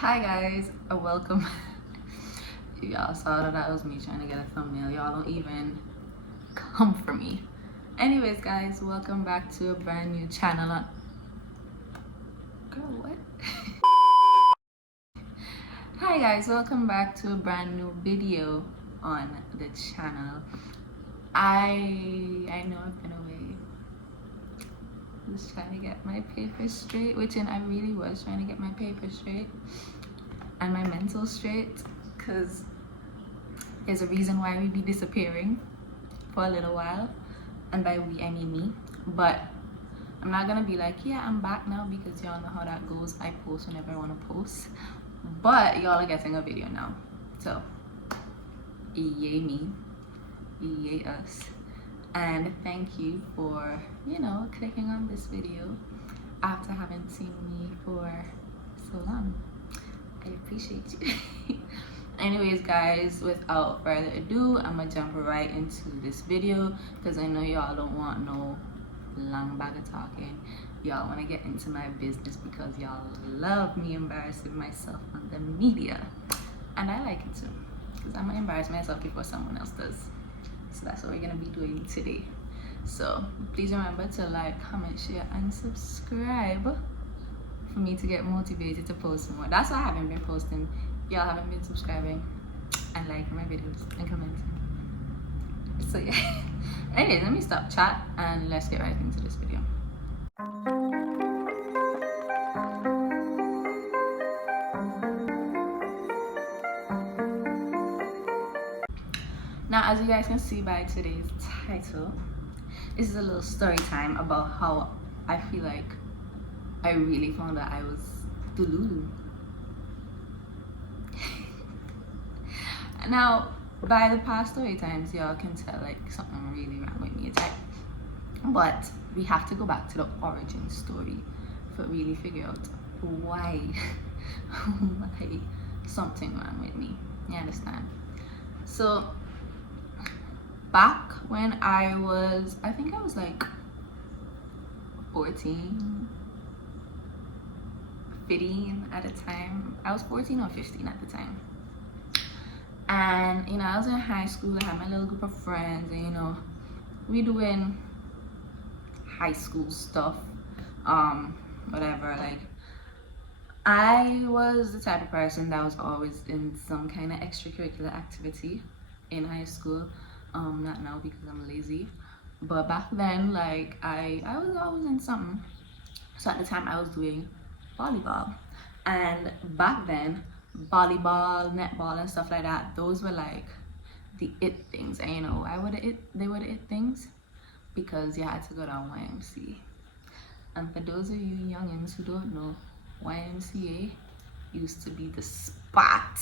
Hi guys, welcome. Y'all saw that was me trying to get a thumbnail. Y'all don't even come for me. Anyways guys, welcome back to a brand new channel. Girl, what? Hi guys, welcome back to a brand new video on the channel. I know I've been away. Just trying to get my papers straight, I really was trying to get my papers straight and my mental straight, because there's a reason why we be disappearing for a little while, and by we I mean me. But I'm not gonna be like, yeah, I'm back now, because y'all know how that goes. I post whenever I want to post, but y'all are getting a video now, so yay me, yay us. And thank you for, clicking on this video after having seen me for so long. I appreciate you. Anyways guys, without further ado, I'm gonna jump right into this video because I know y'all don't want no long bag of talking. Y'all want to get into my business because y'all love me embarrassing myself on the media, and I like it too, because I'm gonna embarrass myself before someone else does. So that's what we're gonna be doing today. So please remember to like, comment, share, and subscribe for me to get motivated to post more. That's why I haven't been posting. Y'all haven't been subscribing and liking my videos and commenting. So yeah. Anyways, let me stop chat and let's get right into this video. Now, as you guys can see by today's title, this is a little story time about how I feel like I really found out I was Delulu. Now, by the past story times, y'all can tell like something really wrong with me, right? But we have to go back to the origin story to really figure out why something wrong with me. You understand? So back when I think I was like 14, 15 at the time. I was 14 or 15 at the time. And I was in high school. I had my little group of friends, and we doing high school stuff, whatever. Like, I was the type of person that was always in some kind of extracurricular activity in high school. Not now because I'm lazy, but back then, like, I was always in something. So at the time I was doing volleyball, and back then volleyball, netball, and stuff like that, those were like the it things. And they were the it things because you had to go down YMCA. And for those of you youngins who don't know, YMCA used to be the spot.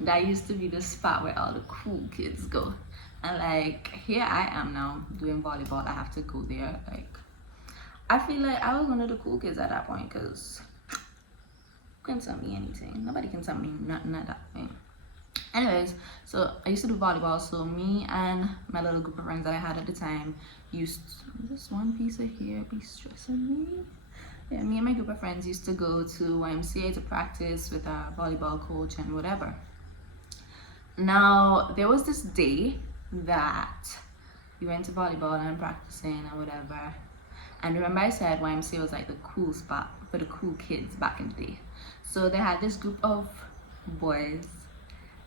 That used to be the spot where all the cool kids go. And like, here I am now doing volleyball. I have to go there. Like, I feel like I was one of the cool kids at that point, because who can tell me anything? Nobody can tell me nothing at that point. Anyways, so I used to do volleyball. So me and my little group of friends that I had at the time this one piece of hair be stressing me. Yeah, me and my group of friends used to go to YMCA to practice with our volleyball coach and whatever. Now, there was this day that we went to volleyball and practicing and whatever. And remember I said YMCA was like the cool spot for the cool kids back in the day. So they had this group of boys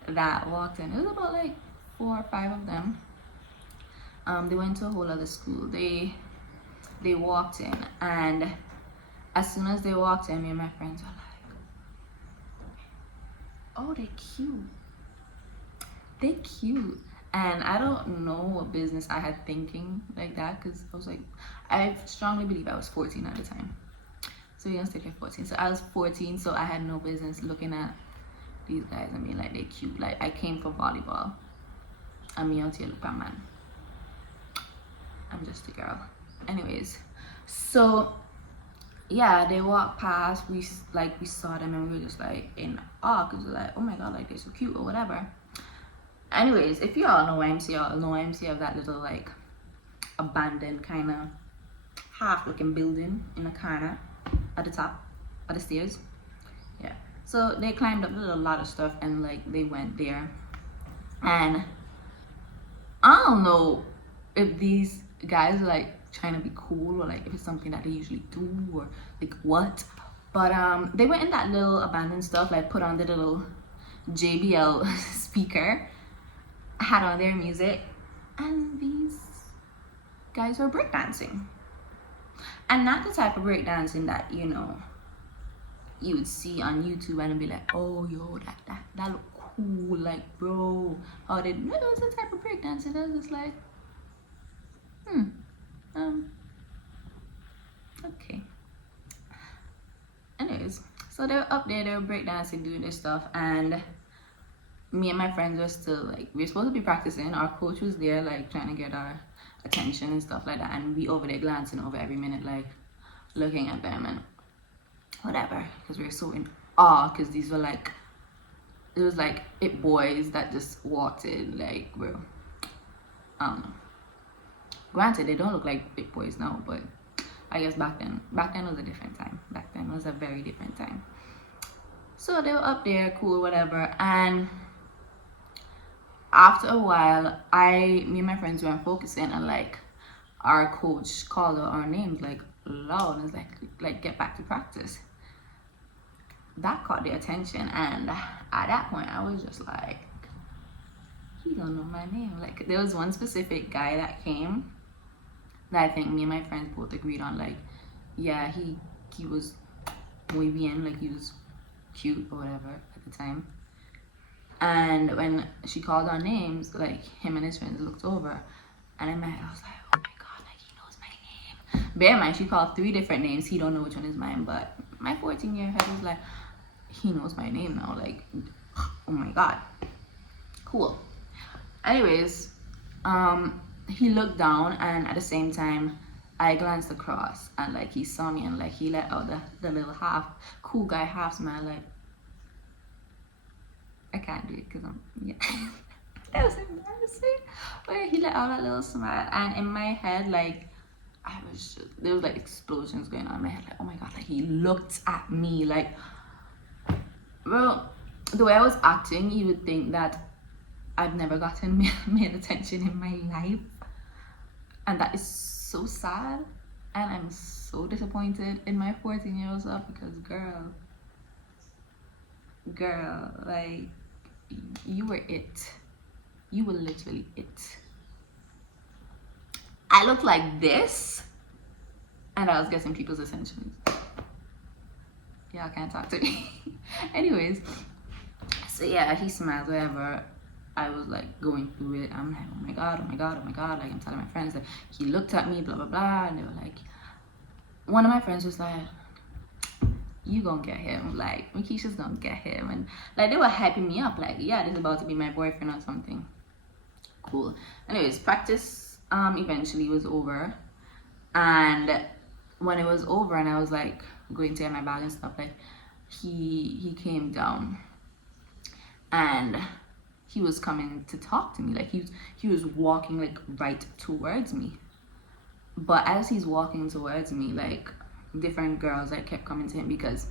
that walked in. It was about like 4 or 5 of them. They went to a whole other school. They walked in, and as soon as they walked in, me and my friends were like, oh, they're cute. They're cute. And I don't know what business I had thinking like that, because I was like, I strongly believe I was 14 at the time. So we're gonna stick at 14. So I was 14, so I had no business looking at these guys and being like, they're cute. Like, I came for volleyball. I'm a young man. I'm just a girl. Anyways, so yeah, they walked past. We saw them and we were just like in awe, because we're like, oh my god, like, they're so cute or whatever. Anyways, if you all know YMCA, y'all know YMCA of that little like abandoned kind of half looking building in a corner at the top of the stairs. Yeah. So they climbed up, did a lot of stuff, and like they went there. And I don't know if these guys are like trying to be cool, or like if it's something that they usually do, or like what. But they went in that little abandoned stuff, like put on the little JBL speaker, had on their music, and these guys were breakdancing. And not the type of breakdancing that, you know, you would see on YouTube and be like, oh yo, that look cool, like bro, how did, no, it was the type of breakdancing that was just like, okay. Anyways, so they were up there, they were breakdancing, doing this stuff, and me and my friends were still like, we were supposed to be practicing. Our coach was there, like trying to get our attention and stuff like that, and we over there glancing over every minute, like looking at them and whatever, because we were so in awe, because these were like, it was like it boys that just walked in, like, bro, I don't know. Granted, they don't look like it boys now, but I guess back then was a different time. Back then was a very different time. So they were up there, cool, whatever, and after a while, me and my friends weren't focusing, and like our coach called out our names like loud, and was like get back to practice. That caught their attention, and at that point I was just like, he don't know my name. Like there was one specific guy that came that I think me and my friends both agreed on, like, yeah, he was muy bien, like he was cute or whatever at the time. And when she called our names, like him and his friends looked over, and in my head I was like, oh my god, like he knows my name. Bear in mind, she called 3 different names. He don't know which one is mine, but my 14-year head was like, he knows my name now. Like, oh my god, cool. Anyways, he looked down, and at the same time I glanced across, and like he saw me, and like he let out the little cool guy half smile, like, I can't do it because I'm, yeah. That was embarrassing. But he let out that little smile, and in my head, like, there was like explosions going on in my head, like, oh my god, like he looked at me, like, well, the way I was acting, you would think that I've never gotten made attention in my life, and that is so sad, and I'm so disappointed in my 14-year-old self, because girl, like, you were it. You were literally it. I looked like this, and I was getting people's attention. Y'all can't talk to me. Anyways, so yeah, he smiled, whatever. I was like going through it. I'm like, oh my god, oh my god, oh my god. Like I'm telling my friends that he looked at me, blah blah blah, and they were like, one of my friends was like, you gonna get him, like Makisha's gonna get him, and like they were hyping me up, like, yeah, this is about to be my boyfriend or something. Cool. Anyways, practice eventually was over, and when it was over and I was like going to get my bag and stuff, like he came down, and he was coming to talk to me, like he was walking like right towards me. But as he's walking towards me, like different girls like kept coming to him, because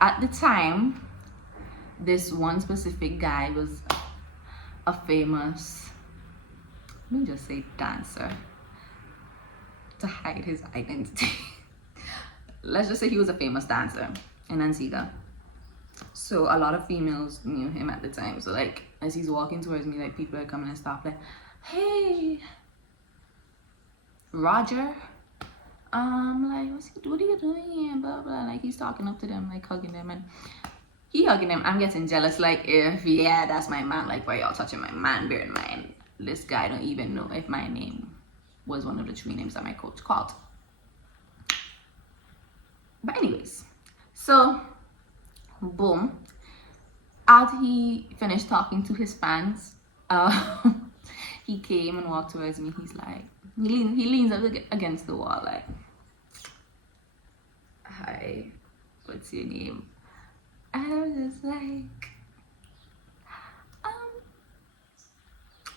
at the time this one specific guy was a famous, let me just say, dancer, to hide his identity. Let's just say he was a famous dancer in Antigua. So a lot of females knew him at the time. So like as he's walking towards me, like people are coming and stop, like, hey Roger, like what are you doing here, blah blah, like he's talking up to them, like hugging them, and he hugging them. I'm getting jealous, like, if, yeah, that's my man, like why y'all touching my man? Bear in mind, this guy don't even know if my name was one of the 3 names that my coach called. But anyways, so boom, after he finished talking to his fans, he came and walked towards me. He's like, he leans up against the wall, like, hi, what's your name? And I was just like,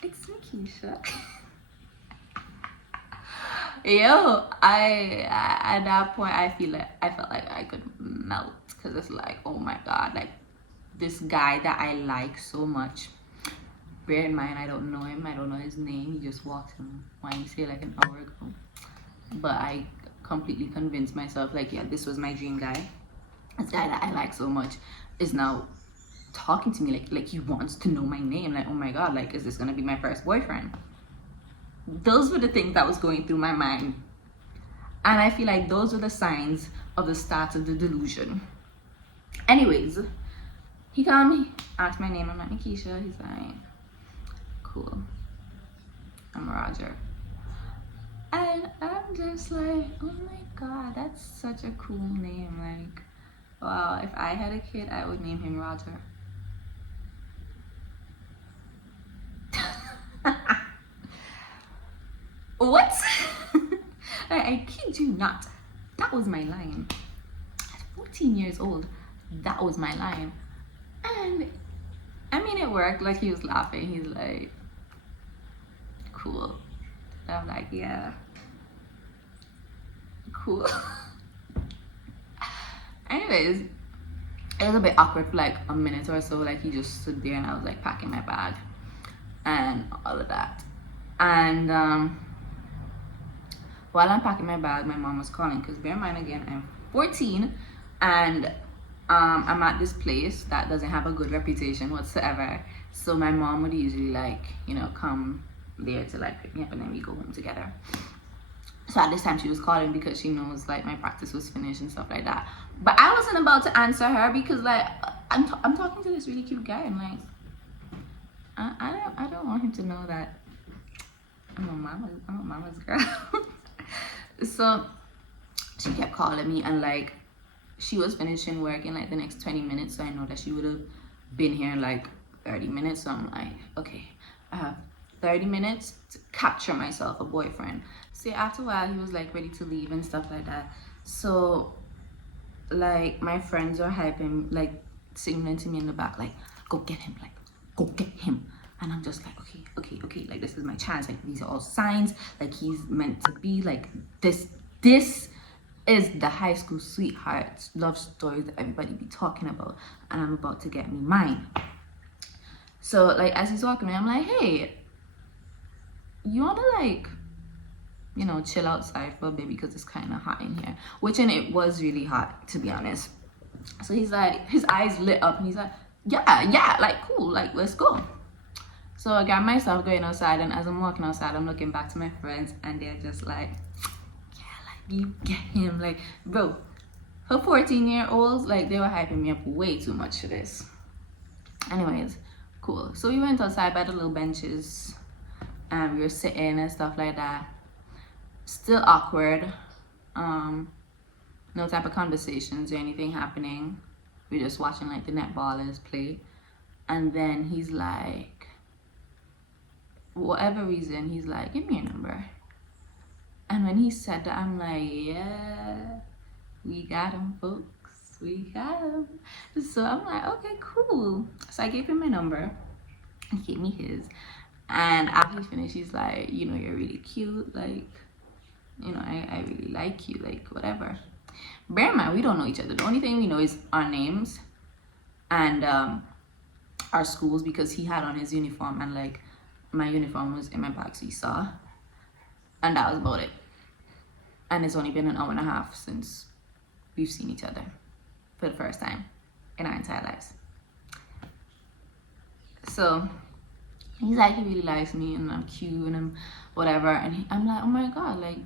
it's Makisha. Yo, at that point I felt like I could melt, because it's like, oh my god, like this guy that I like so much. Bear in mind, I don't know him, I don't know his name. He just walked in YMCA like an hour ago. But I completely convinced myself, like, yeah, this was my dream guy. This guy that I like so much is now talking to me like he wants to know my name. Like, oh my god, like, is this gonna be my first boyfriend? Those were the things that was going through my mind. And I feel like those were the signs of the start of the delusion. Anyways, he come, he asked my name. I'm like, Nikisha. He's like, cool, I'm Roger. And I'm just like, oh my god, that's such a cool name. Like, wow, if I had a kid, I would name him Roger. What? I kid you not. That was my line. At 14 years old, that was my line. And I mean, it worked. Like, he was laughing. He's like, cool. And I'm like, yeah, cool. Anyways, it was a bit awkward for like a minute or so. Like, he just stood there and I was like packing my bag and all of that. And while I'm packing my bag, my mom was calling, because bear in mind, again, I'm 14 and I'm at this place that doesn't have a good reputation whatsoever. So my mom would usually, like, you know, come there to like pick me up and then we go home together. So at this time she was calling because she knows like my practice was finished and stuff like that. But I wasn't about to answer her because like I'm talking to this really cute guy. I'm like, I don't want him to know that I'm a mama's girl. So she kept calling me, and like she was finishing work in like the next 20 minutes, so I know that she would have been here in like 30 minutes. So I'm like, okay, I have 30 minutes to capture myself a boyfriend. So after a while he was like ready to leave and stuff like that. So like my friends are hyping, like signaling to me in the back, like, go get him, like, go get him. And I'm just like, okay, like this is my chance. Like, these are all signs, like he's meant to be like this is the high school sweetheart love story that everybody be talking about, and I'm about to get me mine. So like as he's walking me, I'm like, hey, you wanna like, you know, chill outside for a bit because it's kind of hot in here, which, and it was really hot, to be honest. So he's like, his eyes lit up and he's like, yeah, like cool, like let's go. So I got myself going outside, and as I'm walking outside, I'm looking back to my friends and they're just like, yeah, like you get him. Like, bro, for 14-year-olds, like they were hyping me up way too much for this. Anyways, cool. So we went outside by the little benches and we were sitting and stuff like that. Still awkward. No type of conversations or anything happening. We're just watching like the netballers play. And then he's like, whatever reason, he's like, give me your number. And when he said that, I'm like, yeah, we got him, folks, we got him. So I'm like, okay, cool. So I gave him my number, he gave me his, and after he finished, he's like, you know, you're really cute, like, you know, I really like you, like whatever. Bear in mind, we don't know each other. The only thing we know is our names and our schools, because he had on his uniform and like my uniform was in my bag, so he saw, and that was about it. And it's only been an hour and a half since we've seen each other for the first time in our entire lives. So he's like, he really likes me and I'm cute and I'm whatever, and I'm like, oh my god, like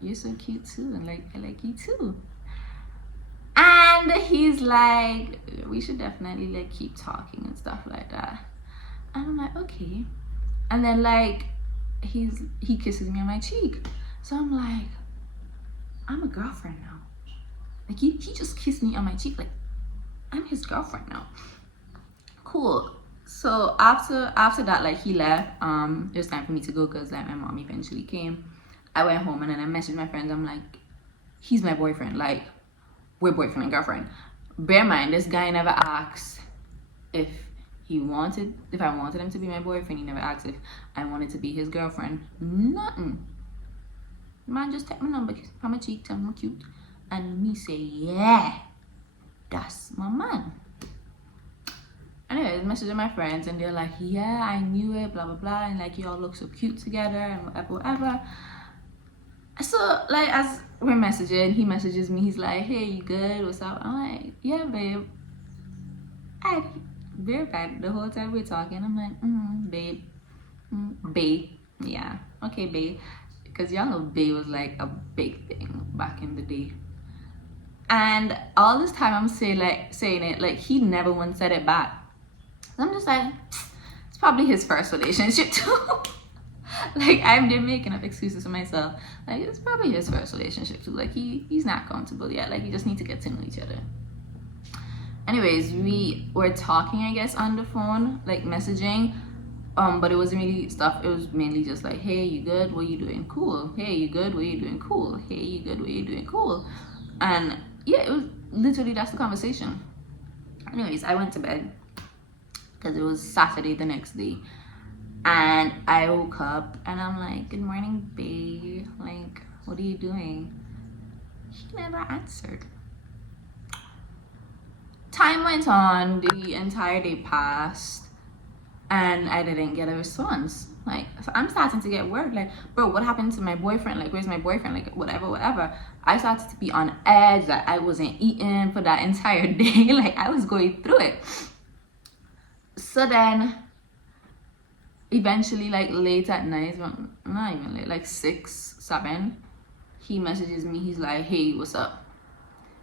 you're so cute too, and like I like you too. And he's like, we should definitely like keep talking and stuff like that. And I'm like, okay. And then like he kisses me on my cheek. So I'm like, I'm a girlfriend now. Like he just kissed me on my cheek, like I'm his girlfriend now. Cool. So after that, like he left. It was time for me to go because like my mom eventually came. I went home and then I messaged my friends. I'm like, he's my boyfriend. Like, we're boyfriend and girlfriend. Bear in mind, this guy never asked if I wanted him to be my boyfriend. He never asked if I wanted to be his girlfriend. Nothing. man just take my number from my cheek, tell me I'm cute. And me say, yeah, that's my man. Anyways, messaging my friends and they're like, yeah, I knew it, blah blah blah, and like y'all look so cute together and whatever. So like as we're messaging, he messages me, he's like, hey, you good, what's up? I'm like, yeah babe. I very bad the whole time we're talking. I'm like, babe, babe, yeah, okay babe, because y'all know babe was like a big thing back in the day. And all this time I'm saying it like he never once said it back. So I'm just like, it's probably his first relationship too. Like I've been making up excuses for myself. Like it's probably his first relationship too. Like he's not comfortable yet. Like you just need to get to know each other. Anyways, we were talking, I guess, on the phone, like messaging. But it wasn't really stuff. It was mainly just like, hey, you good? What you doing? Cool. Hey, you good? What you doing? Cool. Hey, you good? What you doing? Cool. And yeah, it was literally that's the conversation. Anyways, I went to bed because it was Saturday the next day. And I woke up and I'm like, good morning, babe. Like, what are you doing? He never answered. Time went on, the entire day passed, and I didn't get a response. Like, so I'm starting to get worried. Like, bro, what happened to my boyfriend? Like, where's my boyfriend? Like, whatever. I started to be on edge. That I wasn't eating for that entire day. Like, I was going through it. So then, eventually, like late at night, not even late, like 6, 7, he messages me. He's like, hey, what's up?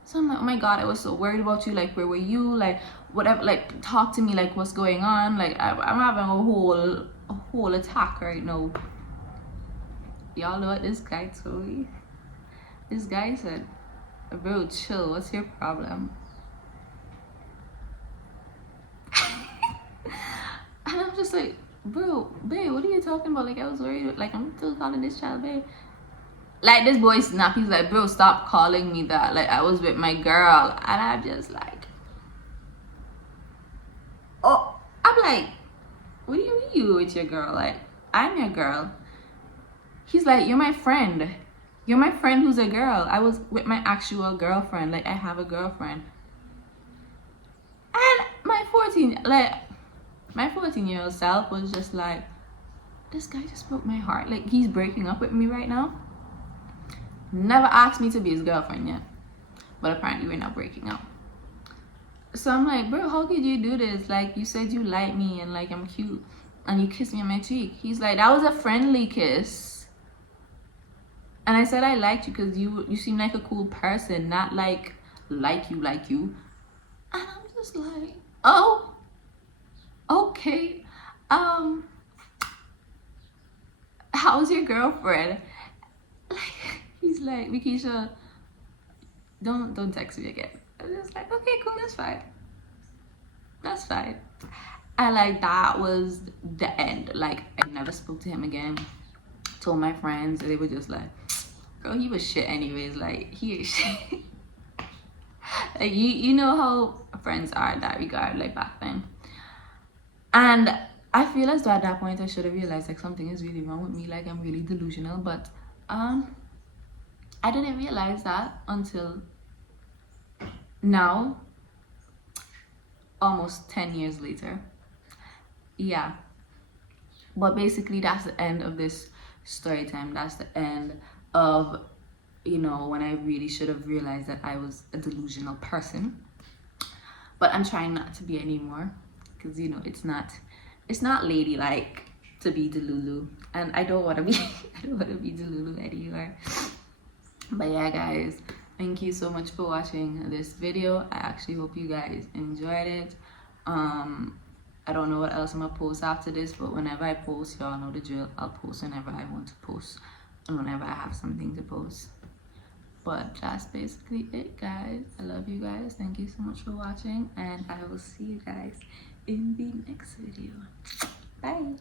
So I'm like, oh my god, I was so worried about you. Like, where were you? Like, whatever. Like, talk to me. Like, what's going on? Like, I'm having a whole attack right now. Y'all know what this guy told me? This guy said, bro, chill. What's your problem? And I'm just like, bro, babe, what are you talking about? Like, I was worried. Like, I'm still calling this child babe. Like, this boy snap. He's like, bro, stop calling me that. Like, I was with my girl. And I'm just like, oh, I'm like, what do you mean you with your girl? Like, I'm your girl. He's like, you're my friend. You're my friend who's a girl. I was with my actual girlfriend. Like, I have a girlfriend. And my 14-year-old self was just like, this guy just broke my heart. Like, he's breaking up with me right now. Never asked me to be his girlfriend yet. But apparently we're not breaking up. So I'm like, bro, how could you do this? Like, you said you like me and like I'm cute. And you kissed me on my cheek. He's like, that was a friendly kiss. And I said I liked you because you seem like a cool person. Not like you. And I'm just like, oh, okay. How's your girlfriend? Like, he's like, Mikisha, don't text me again. I'm just like, okay, cool, that's fine. And like, that was the end. Like, I never spoke to him again. Told my friends, they were just like, girl, he was shit anyways. Like, he is shit. Like, you know how friends are in that regard, like back then. And I feel as though at that point I should have realized like something is really wrong with me, like I'm really delusional. But I didn't realize that until now, almost 10 years later. Yeah. But basically that's the end of this story time. That's the end of, you know, when I really should have realized that I was a delusional person. But I'm trying not to be anymore, because you know it's not ladylike to be Delulu, and I don't want to be Delulu anymore. But yeah, guys, thank you so much for watching this video. I actually hope you guys enjoyed it. I don't know what else I'm gonna post after this, but whenever I post, y'all know the drill. I'll post whenever I want to post and whenever I have something to post. But that's basically it, guys. I love you guys. Thank you so much for watching, and I will see you guys in the next video. Bye.